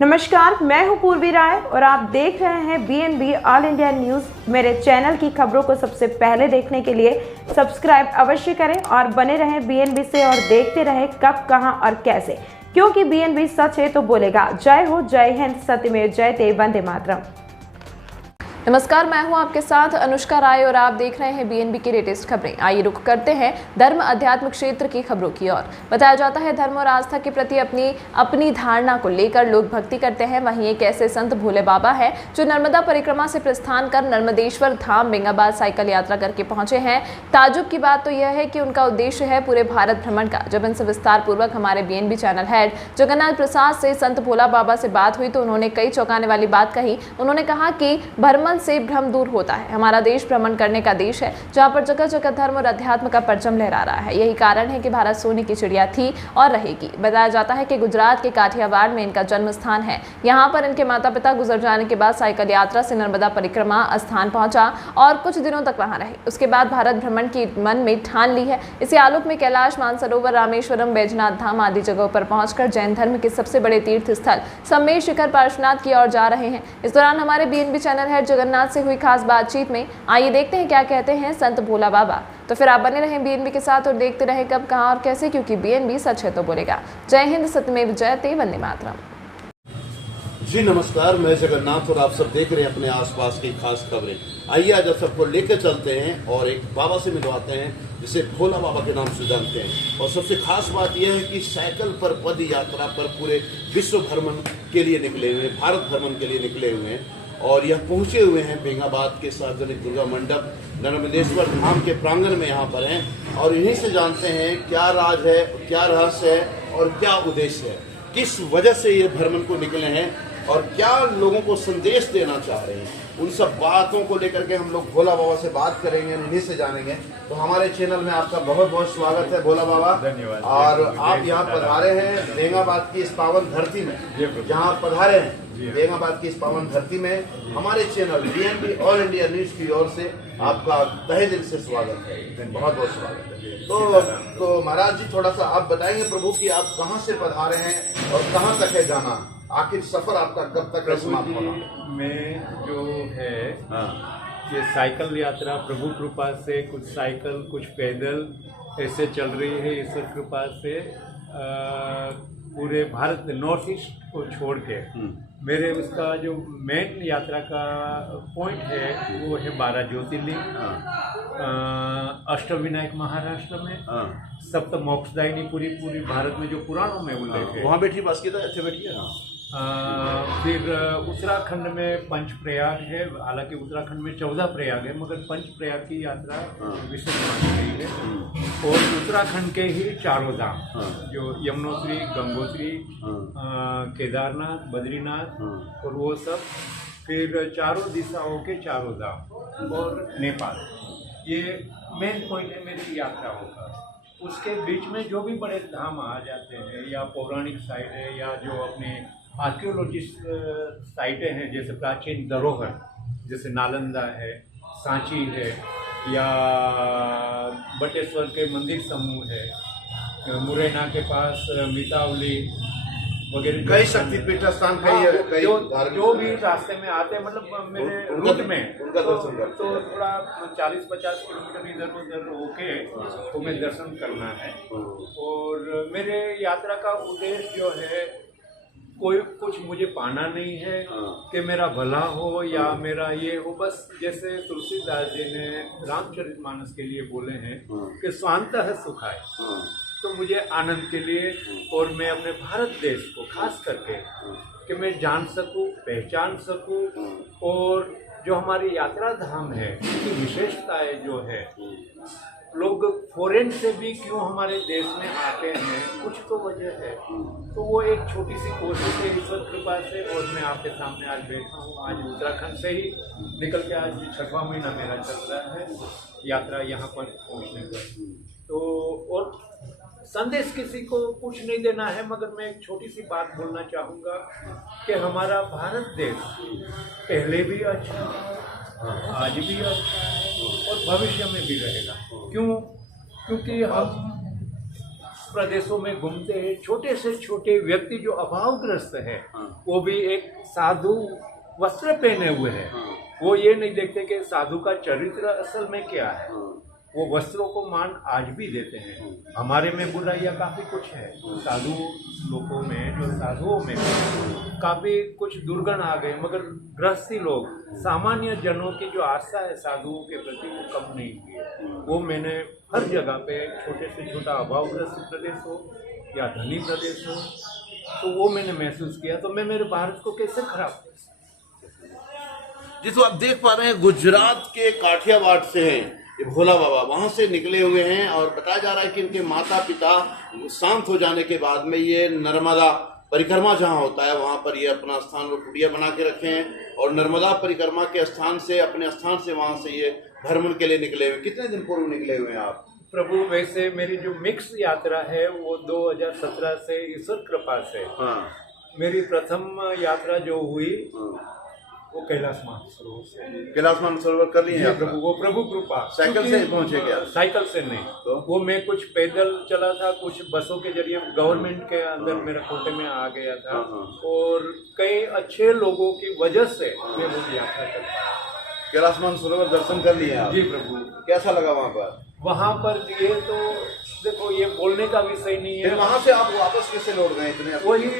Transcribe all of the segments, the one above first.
नमस्कार, मैं हूं पूर्वी राय और आप देख रहे हैं BNB ऑल इंडिया न्यूज़। मेरे चैनल की खबरों को सबसे पहले देखने के लिए सब्सक्राइब अवश्य करें और बने रहें BNB से और देखते रहें कब, कहां और कैसे, क्योंकि BNB सच है तो बोलेगा। जय हो, जय हिंद, सत्यमेव जयते, वंदे मातरम। नमस्कार, मैं हूं आपके साथ अनुष्का राय और आप देख रहे हैं BNB की लेटेस्ट खबरें। आइए रुक करते हैं धर्म अध्यात्म क्षेत्र की खबरों की ओर। बताया जाता है धर्म और आस्था के प्रति अपनी धारणा को लेकर लोग भक्ति करते हैं। वहीं एक ऐसे संत भोले बाबा है जो नर्मदा परिक्रमा से प्रस्थान कर नर्मदेश्वर धाम बेंगाबाद साइकिल यात्रा करके पहुंचे हैं। ताजुब की बात तो यह है कि उनका उद्देश्य है पूरे भारत भ्रमण का। जब इनसे विस्तार पूर्वक हमारे BNB चैनल हेड जगन्नाथ प्रसाद से संत भोला बाबा से बात हुई तो उन्होंने कई चौंकाने वाली बात कही। उन्होंने कहा कि भ्रमण से भ्रम दूर होता है। हमारा देश भ्रमण करने का देश है जहां पर जगह जगह धर्म और अध्यात्म का परचम लहरा रहा है। यही कारण है कि भारत सोने की चिड़िया थी और रहेगी। बताया जाता है कि गुजरात के काठियावाड़ में इनका जन्म स्थान है। यहां पर इनके माता पिता गुजर जाने के बाद साइकिल यात्रा से नर्मदा परिक्रमा स्थान पहुंचा और कुछ दिनों तक वहां रहे। उसके बाद भारत भ्रमण की मन में ठान ली है। इसी आलोक में कैलाश, मानसरोवर, रामेश्वरम, बैजनाथ धाम आदि जगहों पर पहुंचकर जैन धर्म के सबसे बड़े तीर्थ स्थल सम्मेद शिखर पार्श्वनाथ की ओर जा रहे हैं। इस दौरान हमारे BNB चैनल हेड जगन्नाथ से हुई खास बातचीत में आइए देखते हैं क्या कहते हैं संत भोला बाबा। तो फिर आप बने रहें BNB के साथ और देखते रहें कब, कहां और कैसे, क्योंकि BNB सच है तो बोलेगा। जय हिंद, सत्यमेव जयते, वंदे मातरम। जी नमस्कार, मैं जगन्नाथ और आप सब देख रहे हैं अपने आसपास की खास खबरें। आइए आज आप सबको लेकर चलते हैं और एक बाबा से मिलवाते हैं जिसे भोला बाबा के नाम से जानते हैं। और सबसे खास बात यह है कि साइकिल पर पद यात्रा पर पूरे विश्व भ्रमण के लिए निकले हुए हैं, भारत भ्रमण के लिए निकले हुए हैं और यह पहुंचे हुए हैं बेंगाबाद के सार्वजनिक दुर्गा मंडप नर्मदेश्वर धाम के प्रांगण में यहाँ पर हैं। और इन्हीं से जानते हैं क्या राज है, क्या रहस्य है और क्या उद्देश्य है, किस वजह से ये भ्रमण को निकले हैं और क्या लोगों को संदेश देना चाह रहे हैं। उन सब बातों को लेकर के हम लोग भोला बाबा से बात करेंगे, उन्हीं से जानेंगे। तो हमारे चैनल में आपका बहुत बहुत स्वागत है भोला बाबा। धन्यवाद। और आप यहाँ पधारे हैं बेंगाबाद की इस पावन धरती में, जहाँ पधारे हैं बेंगाबाद की इस पावन धरती में। हमारे channel BNB all India news की ओर से आपका तहे दिल से स्वागत है, बहुत बहुत स्वागत है। तो महाराज जी, थोड़ा सा आप बताएंगे प्रभु कि आप कहाँ से पधारे हैं और कहाँ तक है जाना, आखिर सफर आपका कब तक समाप्त होना? में जो है ये साइकिल यात्रा प्रभु कृपा से, कुछ साइकिल कुछ पैदल ऐसे चल रही है। ईश्वर कृपा से पूरे भारत में नॉर्थ ईस्ट को छोड़ के मेरे उसका जो मेन यात्रा का पॉइंट है वो है 12 ज्योतिर्लिंग, अष्टविनायक महाराष्ट्र में, सप्त मोक्षदायिनी पूरी भारत में जो पुराणों में उल्लेख है। वहाँ बैठी बात की था, अच्छे बैठी है। फिर उत्तराखंड में पंचप्रयाग है। हालांकि उत्तराखंड में 14 प्रयाग है मगर पंचप्रयाग की यात्रा विशेष मानी गई है। और उत्तराखंड के ही चारों धाम जो यमुनोत्री, गंगोत्री, केदारनाथ, बद्रीनाथ और वो सब, फिर चारों दिशाओं के चारों धाम और नेपाल, ये मेन पॉइंट है मेरी यात्रा होगा। उसके बीच में जो भी बड़े धाम आ जाते हैं या पौराणिक साइट है या जो अपने आर्कियोलॉजिस्ट साइटें हैं, जैसे प्राचीन धरोहर जैसे नालंदा है, सांची है या बटेश्वर के मंदिर समूह है, मुरैना के पास मितावली वगैरह, कई शक्तिपीठ स्थान, कई जो भी रास्ते में आते हैं, मतलब मेरे रूट में उनका दर्शन करते तो थोड़ा 40-50 किलोमीटर इधर उधर होके तो मैं दर्शन करना है। और मेरे यात्रा का उद्देश्य जो है, कोई कुछ मुझे पाना नहीं है कि मेरा भला हो या मेरा ये हो। बस जैसे तुलसीदास जी ने रामचरितमानस के लिए बोले हैं कि स्वांतः सुखाय, तो मुझे आनंद के लिए और मैं अपने भारत देश को खास करके कि मैं जान सकूं, पहचान सकूं और जो हमारी यात्रा धाम है उसकी विशेषताएं जो है, लोग फॉरेन से भी क्यों हमारे देश में आते हैं, कुछ तो वजह है। तो वो एक छोटी सी कोशिश है ईश्वर कृपा से। और मैं आपके सामने आज बैठा हूँ, आज उत्तराखंड से ही निकल के आज 6वां महीना मेरा चल रहा है यात्रा यहाँ पर पहुँचने पर। तो और संदेश किसी को कुछ नहीं देना है, मगर मैं एक छोटी सी बात बोलना चाहूँगा कि हमारा भारत देश पहले भी अच्छा था, आज भी अच्छा है और भविष्य में भी रहेगा। क्यों? क्योंकि हम प्रदेशों में घूमते हैं, छोटे से छोटे व्यक्ति जो अभावग्रस्त है वो भी एक साधु वस्त्र पहने हुए हैं। वो ये नहीं देखते कि साधु का चरित्र असल में क्या है, वो वस्त्रों को मान आज भी देते हैं। हमारे में बुराइयाँ काफ़ी कुछ है, साधु लोगों में, जो साधुओं में काफ़ी कुछ दुर्गुण आ गए, मगर गृहस्थी लोग, सामान्य जनों की जो आस्था है साधुओं के प्रति वो कम नहीं हुई है। वो मैंने हर जगह पे, छोटे से छोटा अभावग्रस्त प्रदेश हो या धनी प्रदेश हो, तो वो मैंने महसूस किया। तो मैं मेरे भारत को कैसे खराब कर सकता हूं? जी, तो आप देख पा रहे हैं गुजरात के काठियावाड़ से हैं ये भोला बाबा, वहां से निकले हुए हैं और बताया जा रहा है कि इनके माता पिता शांत हो जाने के बाद में ये नर्मदा परिक्रमा जहाँ होता है वहां पर ये अपना स्थान और कुटिया बना के रखे हैं और नर्मदा परिक्रमा के स्थान से, अपने स्थान से वहां से ये भ्रमण के लिए निकले हुए। कितने दिन पूर्व निकले हुए हैं आप? प्रभु, वैसे मेरी जो मिक्स यात्रा है वो 2017 से ईश्वर कृपा से, मेरी प्रथम यात्रा जो हुई वो कैलाश मानसरोवर से। कैलाश मानसरोवर कर लिए हैं प्रभु, वो प्रभु कृपा। साइकिल से पहुंचे क्या? साइकिल से नहीं, तो वो मैं कुछ पैदल चला था, कुछ बसों के जरिए गवर्नमेंट के अंदर मेरा कोटे में आ गया था और कई अच्छे लोगों की वजह से मैं वो यात्रा कर पाया। कैलाश मानसरोवर दर्शन कर लिए आप? जी प्रभु। कैसा लगा वहाँ पर? वहाँ पर ये तो देखो, ये बोलने का विषय नहीं है। वहाँ से आप वापस कैसे लौट गए इतने? वही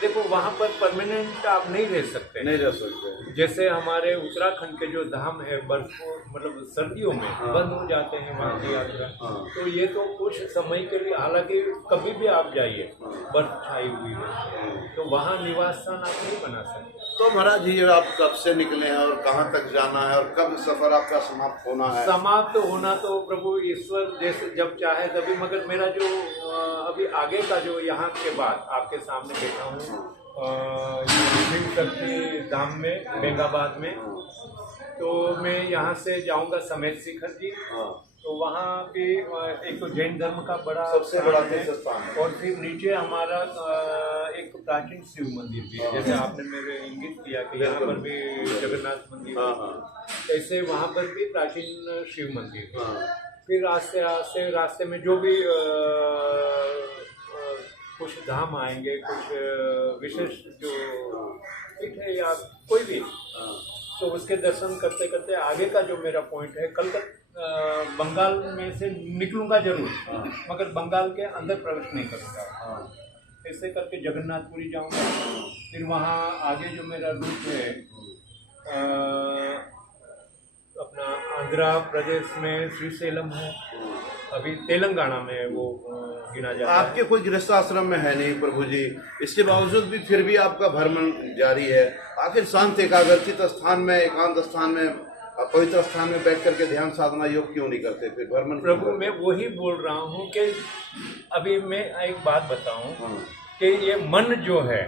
देखो, वहाँ पर परमानेंट आप नहीं रह सकते। नहीं रह सकते। जैसे हमारे उत्तराखंड के जो धाम है, बर्फ मतलब सर्दियों में बंद हो जाते हैं वहाँ की यात्रा। तो ये तो कुछ समय के लिए, हालांकि कभी भी आप जाइए बर्फ छाई हुई है, तो वहाँ निवास स्थान आप नहीं बना सकते। तो महाराज जी, आप कब से निकले हैं और कहाँ तक जाना है और कब सफर आपका समाप्त होना है? समाप्त होना तो प्रभु ईश्वर जैसे जब चाहे तभी, मगर मेरा जो अभी आगे का जो यहाँ के बाद आपके सामने बैठा हूँ शक्ति धाम में, बेंगाबाद में, तो मैं यहाँ से जाऊँगा समेत शिखर जी। तो वहाँ पे एक तो जैन धर्म का बड़ा सबसे बड़ा स्थान है और फिर नीचे हमारा एक प्राचीन शिव मंदिर भी है। जैसे आपने मेरे इंगित किया कि यहाँ पर भी जगन्नाथ मंदिर है, ऐसे वहाँ पर भी प्राचीन शिव मंदिर है। फिर रास्ते में जो भी कुछ धाम आएंगे, कुछ विशेष जो ठीक है या कोई भी, तो उसके दर्शन करते करते आगे का जो मेरा पॉइंट है, कल तक बंगाल में से निकलूंगा जरूर, मगर बंगाल के अंदर प्रवेश नहीं करूंगा। ऐसे करके जगन्नाथपुरी जाऊंगा, फिर वहाँ आगे जो मेरा रूट है अपना आंध्र प्रदेश में श्रीशैलम है, अभी तेलंगाना में वो गिना जाता है। आपके कोई गृहस्थ आश्रम में है नहीं प्रभु जी, इसके बावजूद भी फिर भी आपका भ्रमण जारी है। आखिर शांत एकाग्रचित स्थान में, एकांत स्थान में, पवित्र स्थान में बैठ करके ध्यान साधना योग क्यों नहीं करते फिर भ्रमण? प्रभु, मैं वही बोल रहा हूँ कि अभी मैं एक बात बताऊं कि ये मन जो है,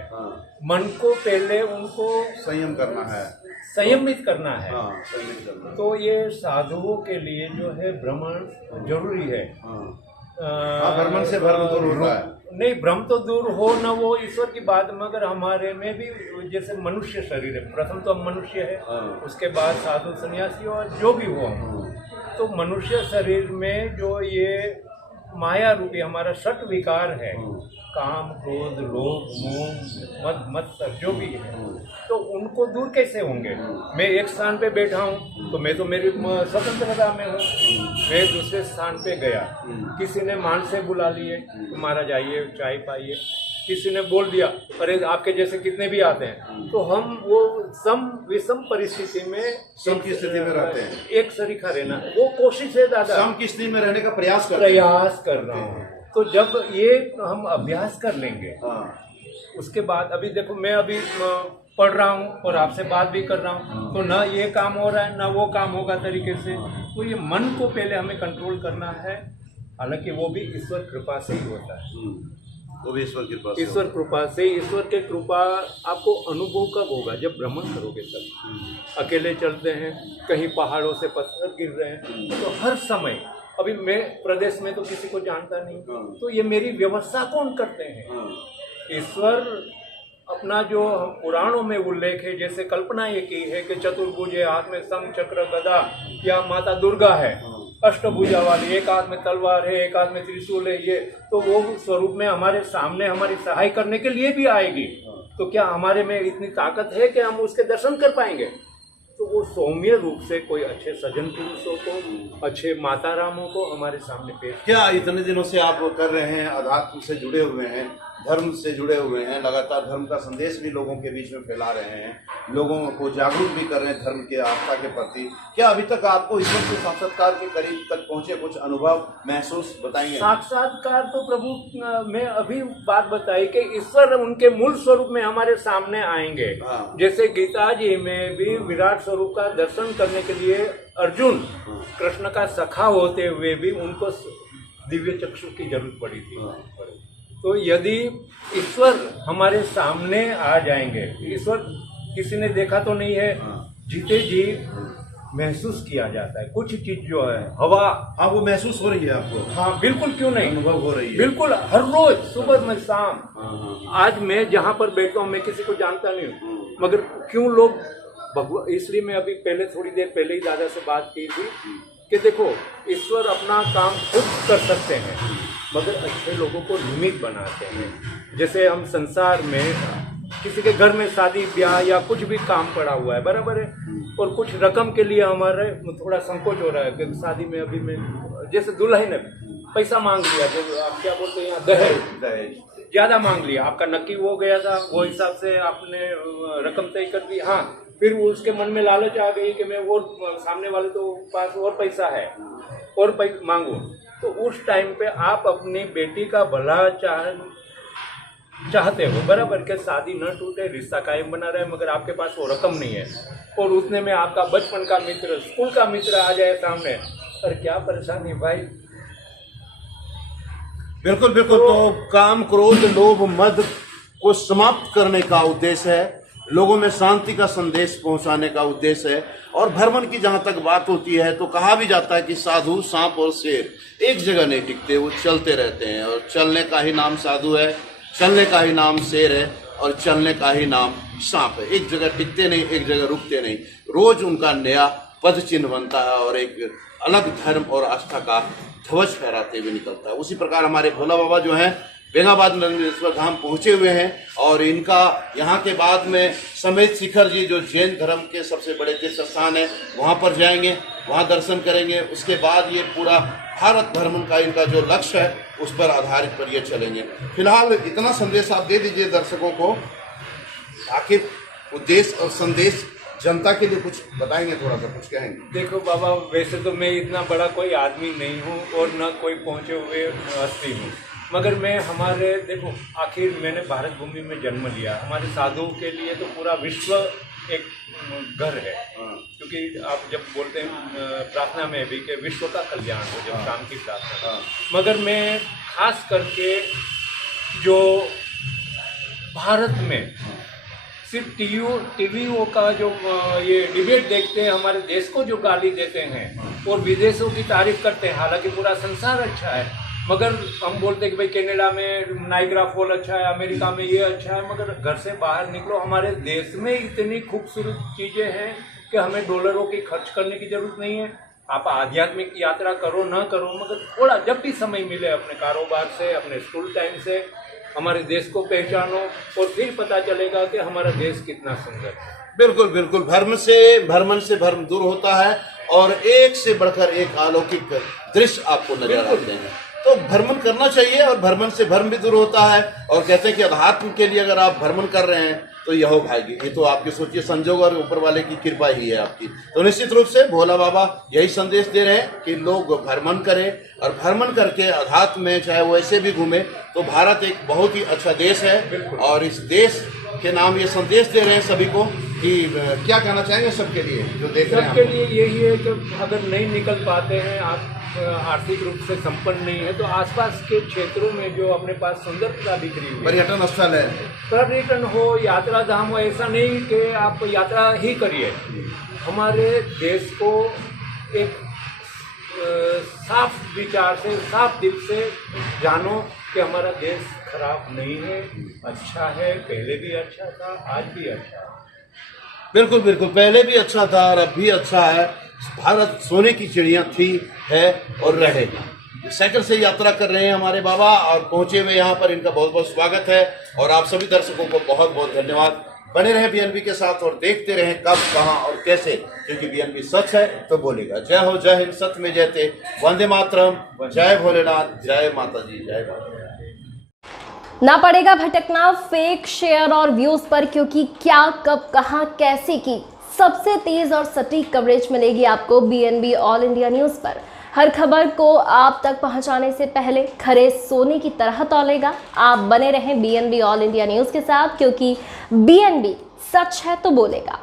मन को पहले उनको संयम करना है, संयमित करना है। संयमित करना। तो ये साधुओं के लिए जो है भ्रमण जरूरी है। भ्रमण से भ्रम दूर होता है। नहीं, भ्रम तो दूर हो ना, वो ईश्वर की बात, मगर हमारे में भी जैसे मनुष्य शरीर है, प्रथम तो हम मनुष्य है, उसके बाद साधु सन्यासी और जो भी हो, तो मनुष्य शरीर में जो ये माया रूपी हमारा षट विकार है, काम, क्रोध, लोभ, मोह, मद, मत्सर जो भी है, तो उनको दूर कैसे होंगे? मैं एक स्थान पे बैठा हूँ तो मैं तो मेरी स्वतंत्रता में हूँ, मैं दूसरे स्थान पे गया, किसी ने मान से बुला लिए, तुम्हारा जाइए चाय पाइए, किसी ने बोल दिया अरे आपके जैसे कितने भी आते हैं, तो हम वो सम विषम परिस्थिति में, सम की स्थिति में रहते हैं। एक सरीखा रहना, वो कोशिश है दादा, सम की स्थिति में रहने का प्रयास कर रहा हूँ। तो जब ये हम अभ्यास कर लेंगे, उसके बाद अभी देखो मैं अभी पढ़ रहा हूँ और आपसे बात भी कर रहा हूँ, तो ना ये काम हो रहा है ना वो काम होगा तरीके से। तो ये मन को पहले हमें कंट्रोल करना है, हालांकि वो भी ईश्वर कृपा से ही होता है। वो भी ईश्वर कृपा से, ईश्वर कृपा से। ईश्वर के कृपा आपको अनुभव कब होगा? जब भ्रमण करोगे तब। अकेले चलते हैं, कहीं पहाड़ों से पत्थर गिर रहे हैं, तो हर समय, अभी मैं प्रदेश में तो किसी को जानता नहीं, तो ये मेरी व्यवस्था कौन करते हैं? ईश्वर अपना जो पुराणों में उल्लेख है, जैसे कल्पना ये की है कि चतुर्भुज है, हाथ में शंख चक्र गदा, या माता दुर्गा है, अष्टभुजा वाली, एक हाथ में तलवार है, एक हाथ में त्रिशूल है, ये तो वो स्वरूप में हमारे सामने हमारी सहाय करने के लिए भी आएगी। तो क्या हमारे में इतनी ताकत है कि हम उसके दर्शन कर पाएंगे? तो वो सौम्य रूप से कोई अच्छे सज्जन पुरुषों को, अच्छे माता रामों को हमारे सामने पेश। क्या इतने दिनों से आप कर रहे हैं, अध्यात्म से जुड़े हुए हैं, धर्म से जुड़े हुए हैं, लगातार धर्म का संदेश भी लोगों के बीच में फैला रहे हैं, लोगों को जागरूक भी कर रहे हैं धर्म के आस्था के प्रति, क्या अभी तक आपको ईश्वर के साक्षात्कार के करीब तक पहुंचे कुछ अनुभव महसूस बताएंगे? साक्षात्कार तो प्रभु में अभी बात बताई कि ईश्वर उनके मूल स्वरूप में हमारे सामने आएंगे। जैसे गीता जी में भी विराट स्वरूप का दर्शन करने के लिए अर्जुन कृष्ण का सखा होते हुए भी उनको दिव्य चक्षु की जरूरत पड़ी थी। तो यदि ईश्वर हमारे सामने आ जाएंगे, ईश्वर किसी ने देखा तो नहीं है, जीते जी महसूस किया जाता है। कुछ चीज जो है हवा, हाँ वो महसूस हो रही है आपको? हाँ बिल्कुल, क्यों नहीं, अनुभव हो रही है बिल्कुल, हर रोज सुबह में शाम। आज मैं जहाँ पर बैठता हूँ मैं किसी को जानता नहीं हूँ, मगर क्यों लोग भगवान, इसलिए मैं अभी पहले थोड़ी देर पहले ही दादा से बात की थी कि देखो ईश्वर अपना काम खुद कर सकते हैं मगर अच्छे लोगों को निमित्त बनाते हैं। जैसे हम संसार में किसी के घर में शादी ब्याह या कुछ भी काम पड़ा हुआ है, बराबर है, और कुछ रकम के लिए हमारे थोड़ा संकोच हो रहा है कि शादी में अभी मैं, जैसे दुल्हन ने पैसा मांग लिया, जो आप क्या बोलते हैं यहाँ, दहेज ज्यादा मांग लिया, आपका नक्की हो गया था, वो हिसाब से आपने रकम तय कर दी। हाँ, फिर उसके मन में लालच आ गई कि मैं वो सामने वाले तो पास और पैसा है और मांगू, तो उस टाइम पे आप अपनी बेटी का भला चाहते हो, बराबर के शादी न टूटे, रिश्ता कायम बना रहे, मगर आपके पास वो रकम नहीं है, और उतने में आपका बचपन का मित्र, स्कूल का मित्र आ जाए सामने, और क्या परेशानी भाई। बिल्कुल बिल्कुल। तो काम, क्रोध, लोभ, मद को समाप्त करने का उद्देश्य है, लोगों में शांति का संदेश पहुंचाने का उद्देश्य है। और भ्रमण की जहां तक बात होती है तो कहा भी जाता है कि साधु, सांप और शेर एक जगह नहीं टिकते, वो चलते रहते हैं, और चलने का ही नाम साधु है, चलने का ही नाम शेर है, और चलने का ही नाम सांप है। एक जगह टिकते नहीं, एक जगह रुकते नहीं, रोज उनका नया पद चिन्ह बनता है और एक अलग धर्म और आस्था का ध्वज फहराते हुए निकलता है। उसी प्रकार हमारे भोला बाबा जो हैं बेंगाबाद नंदनेश्वर धाम पहुंचे हुए हैं, और इनका यहाँ के बाद में समेत शिखर जी जो जैन धर्म के सबसे बड़े तीर्थ स्थान है, वहाँ पर जाएंगे, वहाँ दर्शन करेंगे। उसके बाद ये पूरा भारत भ्रमण का इनका जो लक्ष्य है उस पर आधारित पर ये चलेंगे। फिलहाल इतना संदेश आप दे दीजिए दर्शकों को, आखिर उद्देश्य और संदेश जनता के लिए कुछ बताएंगे, थोड़ा सा कुछ कहेंगे? देखो बाबा, वैसे तो मैं इतना बड़ा कोई आदमी नहीं हूँ और न कोई पहुँचे हुए हस्ती हूँ, मगर मैं हमारे, देखो आखिर मैंने भारत भूमि में जन्म लिया, हमारे साधुओं के लिए तो पूरा विश्व एक घर है, क्योंकि आप जब बोलते हैं प्रार्थना में भी कि विश्व का कल्याण हो, जब शाम की प्रार्थना, मगर मैं खास करके जो भारत में सिर्फ टीवीओ का जो ये डिबेट देखते हैं, हमारे देश को जो गाली देते हैं और विदेशों की तारीफ करते हैं, हालांकि पूरा संसार अच्छा है, मगर हम बोलते हैं कि भाई कनाडा में नाइग्रा फॉल अच्छा है, अमेरिका में ये अच्छा है, मगर घर से बाहर निकलो, हमारे देश में इतनी खूबसूरत चीज़ें हैं कि हमें डॉलरों की खर्च करने की जरूरत नहीं है। आप आध्यात्मिक यात्रा करो ना करो, मगर थोड़ा जब भी समय मिले अपने कारोबार से, अपने स्कूल टाइम से हमारे देश को पहचानो, और फिर पता चलेगा कि हमारा देश कितना सुंदर है। बिल्कुल बिल्कुल। भ्रमण से भ्रम दूर होता है, और एक से बढ़कर एक अलौकिक दृश्य आपको नजर आते हैं, तो भ्रमण करना चाहिए, और भ्रमण से भ्रम भी दूर होता है। और कहते हैं कि अध्यात्म के लिए अगर आप भ्रमण कर रहे हैं तो यह हो भाग्य, ये तो आपके सोचिए संजोग और ऊपर वाले की कृपा ही है आपकी। तो निश्चित रूप से भोला बाबा यही संदेश दे रहे हैं कि लोग भ्रमण करें, और भ्रमण करके अध्यात्म में चाहे वो ऐसे भी घूमे, तो भारत एक बहुत ही अच्छा देश है, और इस देश के नाम ये संदेश दे रहे हैं सभी को। कि क्या कहना चाहेंगे सबके लिए जो देख रहे हैं? सबके लिए यही है कि अगर नहीं निकल पाते हैं, आप आर्थिक रूप से संपन्न नहीं है, तो आसपास के क्षेत्रों में जो अपने पास सुंदरता बिखरी हुई, पर्यटन स्थल है, पर्यटन हो, यात्रा धाम हो, ऐसा नहीं कि आप यात्रा ही करिए। हमारे देश को एक साफ विचार से, साफ दिल से जानो कि हमारा देश खराब नहीं है, अच्छा है, पहले भी अच्छा था, आज भी अच्छा है। बिल्कुल बिल्कुल, पहले भी अच्छा था और अब भी अच्छा है। भारत सोने की चिड़िया थी, है और रहेगा। साइकिल से यात्रा कर रहे हैं हमारे बाबा और पहुंचे हुए यहाँ पर, इनका बहुत बहुत स्वागत है और आप सभी दर्शकों को बहुत बहुत धन्यवाद। बने रहें बीएनबी के साथ और देखते रहें कब, कहां और कैसे, क्योंकि बीएनबी सच है तो बोलेगा। जय हो, जय हिंद, सत्य में जयते, वंदे मातरम, जय भोलेनाथ, जय माता दी, जय बाबा। ना पड़ेगा भटकना फेक शेयर और व्यूज पर, क्योंकि क्या, कब, कहां, कैसे की सबसे तेज और सटीक कवरेज मिलेगी आपको बीएनबी ऑल इंडिया न्यूज पर। हर खबर को आप तक पहुंचाने से पहले खरे सोने की तरह तौलेगा। आप बने रहें बीएनबी ऑल इंडिया न्यूज के साथ, क्योंकि बीएनबी सच है तो बोलेगा।